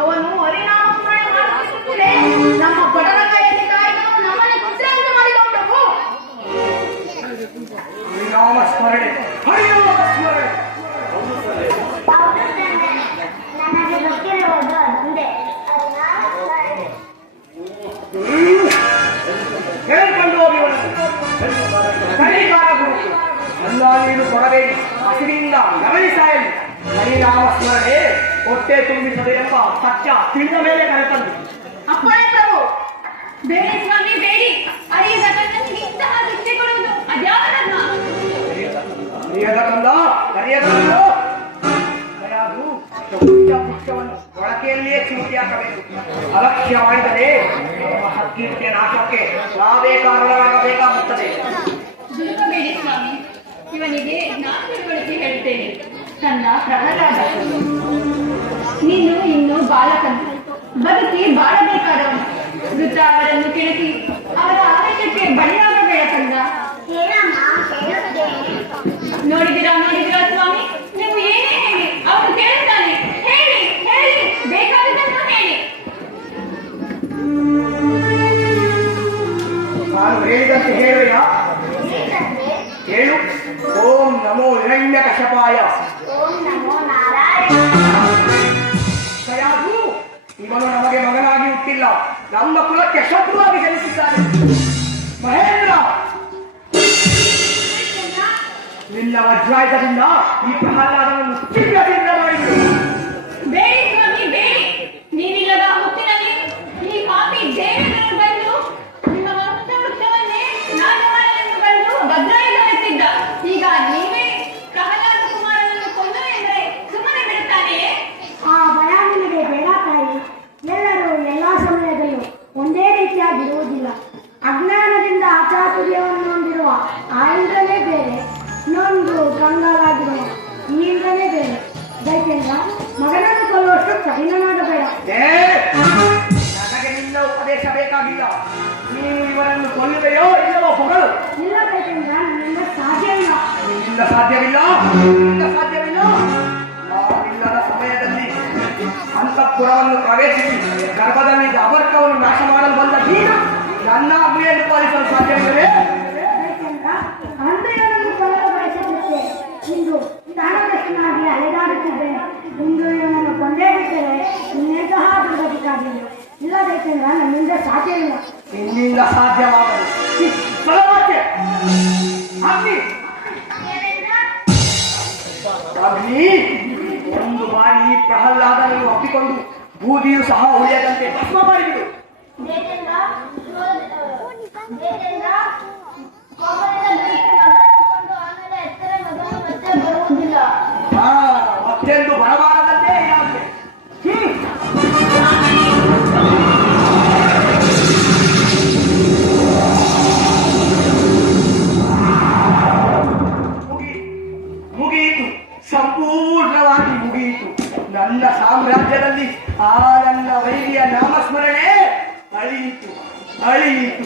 ಅವನು ಹರಿನಾಮ ಸ್ಮರಣೆ ಮಾಡುತ್ತಿದ್ದರೆ ನಮ್ಮ ಬಡವ ಕೈಯಲ್ಲಿ ಕಾಯ್ದು ನಮ್ಮನ್ನು ಕುತ್ರಾಂತ ಮಾಡಿದ ಪ್ರಭು ಹರಿನಾಮ ಸ್ಮರಣೆ ಹರಿನಾಮ ಸ್ಮರಣೆ ನನಗೆ ಗೊತ್ತಿರುವುದು ಅದೊಂದೇ ಹೇಳ್ಕೊಂಡು ಹೋಗಿ ಕಲಿಕಾರ ಗುರು ಅನ್ನ ನೀನು ಕೊಡಬೇಡಿ ಹಸಿರಿಯಿಂದ ಗಮನಿಸಾಯಲಿ ಹರಿನಾಮ ಸ್ಮರಣೆ ಹೊಟ್ಟೆ ತುಂಬಿಸದೆ ಎಂಬ ಸತ್ಯ ತಿಳಿದ ಮೇಲೆ ಕರೆತಂದು ಅಪ್ಪಣೆ ಪ್ರಭು ಬೇಡಿ ಸ್ವಾಮಿ ಬೇಡಿ. ಅರಿಯದ ಕಣ್ಣನಿಗೆ ಇಂತಹ ಶಿಕ್ಷೆ ಕೊಡುವುದು ಅದ್ಯಾವ ಧರ್ಮ ಕರಿಯದ ಕಂದ ಪುಟ್ಟ ಪುಷ್ಪವನ್ನು ಒಳಕೆಯಲ್ಲಿಯೇ ಚೂಟಿ ಹಾಕಬೇಕು. ಅಲಕ್ಷ್ಯ ಮಾಡಿದರೆ ಹಕ್ಕೀರ್ತಿಯ ನಾಶಕ್ಕೆ ನಾವೇ ಕಾರಣರಾಗಬೇಕಾಗುತ್ತದೆ. ದುರ್ಗಬೇಡಿ ಸ್ವಾಮಿ. ಇವನಿಗೆ ನಾನು ತಿಳುವಳಿಕೆ ಹೇಳ್ತೇನೆ. ತನ್ನ ಪ್ರಹ್ಲಾದ. ನೀನು ಇನ್ನು ಬಾಲಕನು ಬದುಕಿ ಬಾಳಬೇಕಾದವನು. ಮಹೇಂದ್ರ ನಿನ್ನ ವಜ್ರಾಯುಧದಿಂದ ಈ ಪ್ರಹ್ಲಾದನನ್ನು ಚಿನ್ನದಿಂದ ಮಾಡಿದ್ರು ಬೇಡಿ ಸ್ವಾಮಿ ಬೇಡಿ ನೀನಿಲ್ಲದ ಹೊತ್ತಿನಲ್ಲಿ ಈ ಪಾಪಿ ದೇವೇಂದ್ರನು ಬಂದು ನಿಮ್ಮ ವಂಶ ವೃಕ್ಷವನ್ನೇ ನಾಶ ಮಾಡಲೆಂದು ಬಂದು ಭದ್ರಾಯುಧ ಎತ್ತಿದ್ದ ಈಗ ನೀವೇ ಪ್ರಹ್ಲಾದ ಕುಮಾರನನ್ನು ಕೊಂದು ಎಂದರೆ ಸುಮ್ಮನೆ ಬಿಡುತ್ತಾನೆಯೇ ಆ ಭಯ ನಿಮಗೆ ಬೇಡ ತಾಯಿ ಎಲ್ಲರೂ ಎಲ್ಲ ಸಮಯದಲ್ಲೂ ಒಂದೇ ರೀತಿಯಾಗಿರುವುದಿಲ್ಲ ಅಜ್ಞಾನದಿಂದ ಅಚಾತುರ್ಯವನ್ನು ಹೊಂದಿರುವ ಆಯುಧನೇ ಬೇರೆ. ಇನ್ನೊಂದು ಕಂಗಾಲಾಗಿರುವ ಈ ಇಂದ್ರನೇ ಬೇರೆ. ದಯచేಂದ್ರ ಮಗನನ್ನು ಕೊಲ್ಲುವಷ್ಟು ಕಠಿಣನಾಗಬೇಡ. ನಿನ್ನ ಉಪದೇಶ ಬೇಕಾಗಿಲ್ಲ. ನೀನು ಇವರನ್ನು ಕೊಲ್ಲುವೆಯೋ ಇಲ್ಲವೋ ಹೊಗಳು. ಇಲ್ಲ ದಯచేಂದ್ರ ನನ್ನಿಂದ ಸಾಧ್ಯವಿಲ್ಲ. ನಿನ್ನಿಂದ ಸಾಧ್ಯವಿಲ್ಲ? ನಿನ್ನಿಂದ ಸಾಧ್ಯವಿಲ್ಲ? ನಾವಿಲ್ಲದ ಸಮಯದಲ್ಲಿ ಅಂತಃಪುರವನ್ನು ಪ್ರವೇಶಿಸಿ ಗರ್ಭದಲ್ಲಿ ಅಬರ್ಕವನ್ನು ನಾಶ ಮಾಡಲು ಬಂದ ನೀನು ನನ್ನ ಅಗ್ನಿಯನ್ನು ಪಾಲಿಸಲು ಸಾಧ್ಯವಿಲ್ಲವೇ? ನನ್ನಿಂದ ಇಲ್ಲ ನಿನ್ನಿಂದ ಸಾಧ್ಯವಾಗದು ಅಗ್ನಿ ಅಗ್ನಿ ಒಂದು ಬಾರಿ ಈ ಪ್ರಹ್ಲಾದನನ್ನು ಒಪ್ಪಿಕೊಂಡು ಬೂದಿಯು ಸಹ ಉಳಿಯದಂತೆ ಭಸ್ಮ ಮಾಡಿಬಿಡು. ದೇವೇಂದ್ರ ಸಂಪೂರ್ಣವಾಗಿ ಮುಗಿಯಿತು. ನನ್ನ ಸಾಮ್ರಾಜ್ಯದಲ್ಲಿ ಆ ನನ್ನ ವೈರಿಯ ನಾಮಸ್ಮರಣೆ ಅಳಿಯಿತು. ಅಳಿಯಿತು.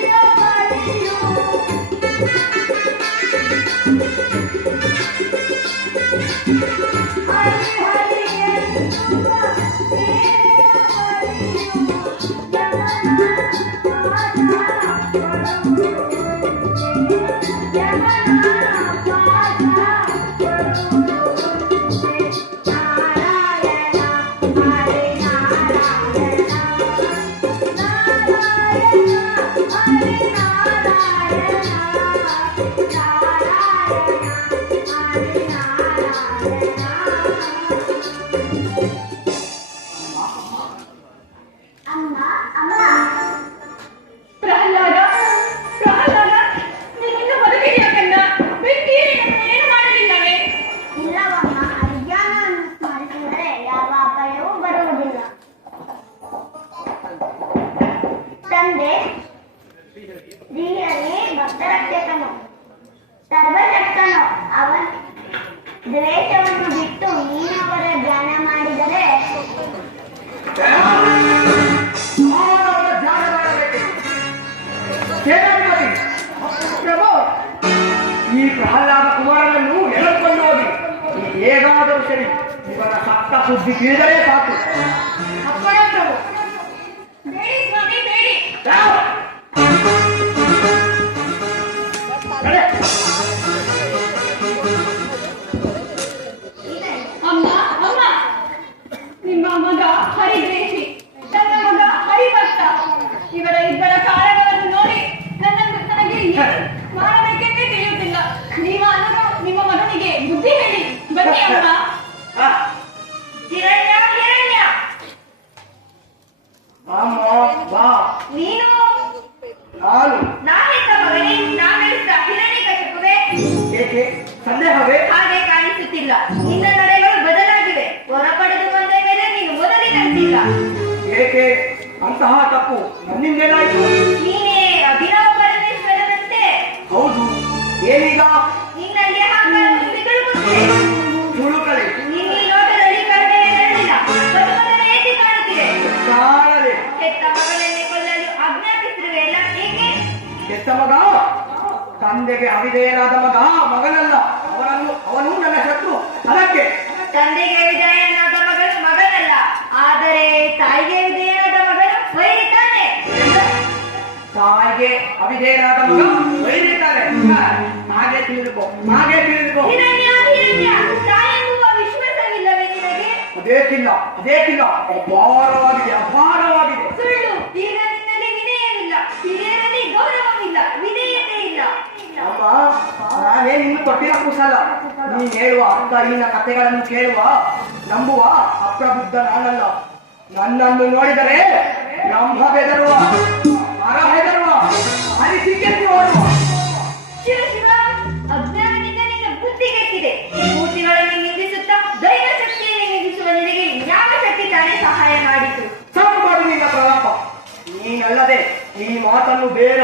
ಸರ್ವಶಕ್ತನು. ಅವನ ದ್ವೇಷವನ್ನು ಬಿಟ್ಟು ನೀನವರ ಧ್ಯಾನ ಮಾಡಿದರೆ ಪ್ರಭು ಈ ಪ್ರಹ್ಲಾದ ಕುಮಾರನನ್ನು ಎಳೆದುಕೊಂಡು ಹೋಗಿ. ಹೇಗಾದರೂ ಸರಿ ಇವರ ಸಪ್ತ ಸುದ್ದಿ ತಿಳಿದರೆ ಸಾಕು. ಸ್ವಾಮಿ ಬೇಡಿ. ಏಕೆ? ಸಂದೇಹವೇ? ಹಾಗೆ ಕಾಣಿಸುತ್ತಿಲ್ಲ. ನಿನ್ನ ನಡೆಗಳು ಬದಲಾಗಿವೆ. ಹೊರಪಡೆದು ಬಂದ ಮೇಲೆ ನೀನು ಮೊದಲಿನಂತಿಲ್ಲ ಏಕೆ? ಅಂತಹ ತಪ್ಪು ನನ್ನಿಂದೇನಾಯಿತು? ನೀನೇ ಅಭಿನವ ಪರಮೇಶ್ವರನಂತೆ. ಹೌದು. ಏನೀಗ? ತಂದೆಗೆ ಅವಿಧೇಯನಾದ ಮಗ ಮಗನಲ್ಲ ಅವನನ್ನು ಅವನು ನನ್ನ ಶತ್ರು. ಅದಕ್ಕೆ ತಂದೆಗೆ ವಿಜಯನಾದ ಮಗಳು ಮಗನಲ್ಲ ಆದರೆ ತಾಯಿಗೆ ವಿಜಯನಾದ ಮಗನು ವೈರಿ ತಾಯಿಗೆ ಅವಿಧೇಯನಾದ ಮಗ ಬೈದಿದ್ದಾರೆ ಹಾಗೆ ತಿಳಿದುಕೋ ಹಾಗೆ ತಿಳಿದುಕೋ. ನಿನಗೆ? ಅದೇಕಿಲ್ಲ ಅದೇಕಿಲ್ಲ. ಅಪಾರವಾಗಿದೆ ಅಪಾರವಾಗಿದೆ. ಸುಳ್ಳು. ಈಗ ನಿನ್ನಲ್ಲಿ ವಿನಯವಿಲ್ಲ. ಅಮ್ಮ ನಾನೇ ನಿನ್ನ ತೊಟ್ಟಿನ ಕೂಸಲ್ಲ. ನೀನ್ ಹೇಳುವ ಅಪ್ಪ ಇನ್ನ ಕಥೆಗಳನ್ನು ಕೇಳುವ ನಂಬುವ ಅಪ್ರಬುದ್ಧ ನಾನಲ್ಲ. ನನ್ನನ್ನು ನೋಡಿದರೆ ಬ್ರಹ್ಮ ಬೆದರುವ ಮರ ಬೆದರುವ ಹರಿಸಿಕೆಂದು ನೋಡುವ. ಮೂರ್ತಿಗಳನ್ನು ನಿಂದಿಸುತ್ತಾ ದೈವ ಶಕ್ತಿಯನ್ನು ನಿಂದಿಸುವ ನಿನಗೆ ಯಾವ ಶಕ್ತಿ ತಾನೇ ಸಹಾಯ ಮಾಡಿತು? ಸಾಕು ಮಾಡು ನಿನ್ನ ಪ್ರಲಾಪ ನೀನಲ್ಲದೆ ಈ ಮಾತನ್ನು ಬೇರೆ